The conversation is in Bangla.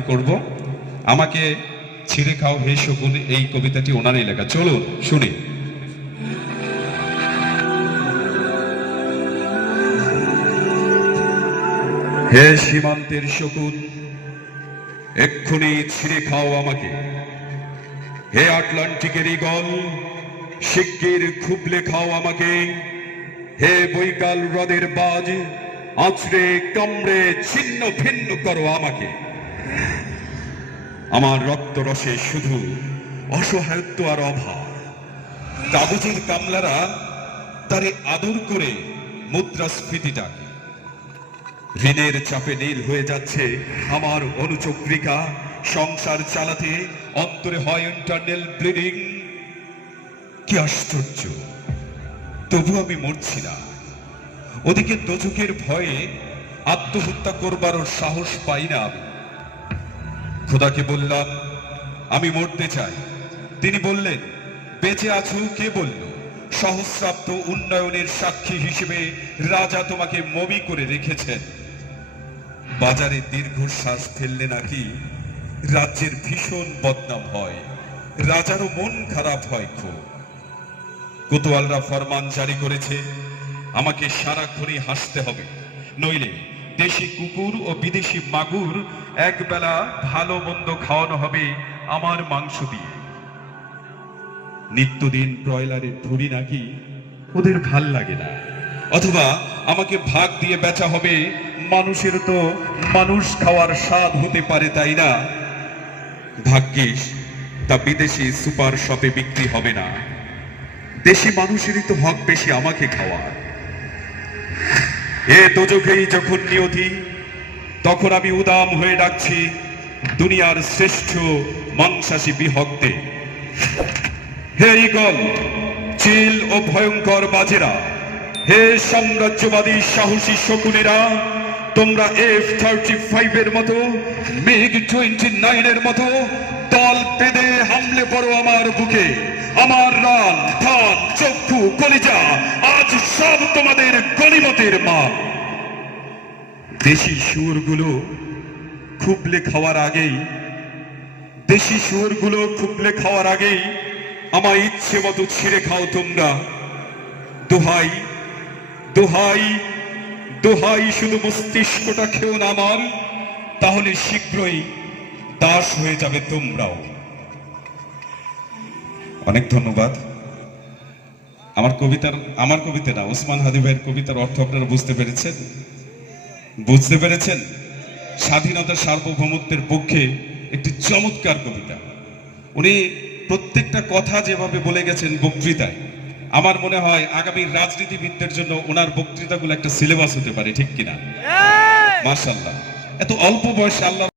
করব। আমাকে ছিঁড়ে খাও, হে শকুন, এই কবিতাটি ওনারই লেখা। চলুন, শুনি। হে সীমান্তের শকুন, এক্ষুনি ছিঁড়ে খাও আমাকে। হে আটলান্টিকের ইগল শিগগির খুবলে খাও আমাকে। হে বৈকাল হ্রদের বাজ, আছড়ে কামড়ে ছিন্ন ভিন্ন করো আমাকে। আমার রক্ত রসে শুধু অসহায়ত্ব আর অভাব। কাগজের কামলারা তারে আদর করে মুদ্রাস্ফীতিটাকে। ঋণের চাপে নীল হয়ে যাচ্ছে আমার অনুচক্রিকা। সংসার চালাতে অন্তরে হয় ইন্টারনাল ব্লিডিং কি আশ্চর্য! তবু আমি মরছি না। ওদিকে দোজকের ভয়ে আত্মহত্যা করবারও সাহস পাই না আমি। খোদাকে বললাম, আমি মরতে চাই। তিনি বললেন, বেঁচে আছো? কে বলল, সহস্রাব্দ উন্নয়নের সাক্ষী হিসেবে রাজা তোমাকে মমি করে রেখেছেন। বাজারে দীর্ঘশ্বাস ফেললে নাকি রাজ্যের ভীষণ বদনাম হয়, রাজারও মন খারাপ হয় খুব। কোতোয়ালরা ফরমান জারি করেছে, আমাকে সারাক্ষণই হাসতে হবে, নইলে দেশি কুকুর ও বিদেশি মাগুর একবেলা ভালো মন্দ খাওয়ানো হবে আমার মাংস দিয়ে। নিত্যদিন ব্রয়লারের ভুড়ি নাকি ওদের ভালো লাগে না। অথবা আমাকে ভাগ দিয়ে বেচা হবে, মানুষের তো মানুষ খাওয়ার স্বাদ হতে পারে তাই না? ভাগ্যিস, তা বিদেশি সুপার শপে বিক্রি হবে না। দেশি মানুষেরই তো হক বেশি আমাকে খাওয়ার। এ দুজকেই যখন নিয়তি, তখন আমি উদাম হয়ে ডাকছি দুনিয়ার শ্রেষ্ঠ মাংসাশী বিহক্তে হে ইগল চিল ও ভয়ঙ্কর বাজেরা, হে সাম্রাজ্যবাদী সাহসী শকুনেরা তোমরা এফ থার্টি ফাইভের মতো মিগ টোয়েন্টি নাইনের মতো, দল পেদে হামলে পড়ো আমার বুকে। আমার রান ধান চক্ষু, কলিজা, আজ সব তোমাদের গণিমতের মা দেশি সুরগুলো খুবলে খাওয়ার আগেই, দেশি শুয়োরগুলো খুবলে খাওয়ার আগেই, আমার ইচ্ছে মতো ছিঁড়ে খাও তোমরা। দোহাই দোহাই দোহাই শুধু মস্তিষ্কটা খেও না আমার, তাহলে শীঘ্রই দাস হয়ে যাবে তোমরাও। অনেক ধন্যবাদ। আমার কবিতার, আমার কবিতা না ওসমান হাদি ভাইয়ের কবিতার অর্থ আপনারা বুঝতে পেরেছেন? বুঝতে পেরেছেন? স্বাধীনতার সার্বভৌমত্বের পক্ষে একটি চমৎকার কবিতা। উনি প্রত্যেকটা কথা যেভাবে বলে গেছেন বক্তৃতায় আমার মনে হয় আগামী রাজনীতিবিদদের জন্য ওনার বক্তৃতাগুলো একটা সিলেবাস হতে পারে ঠিক কিনা? মার্শাল্লাহ এত অল্প বয়সে আল্লাহ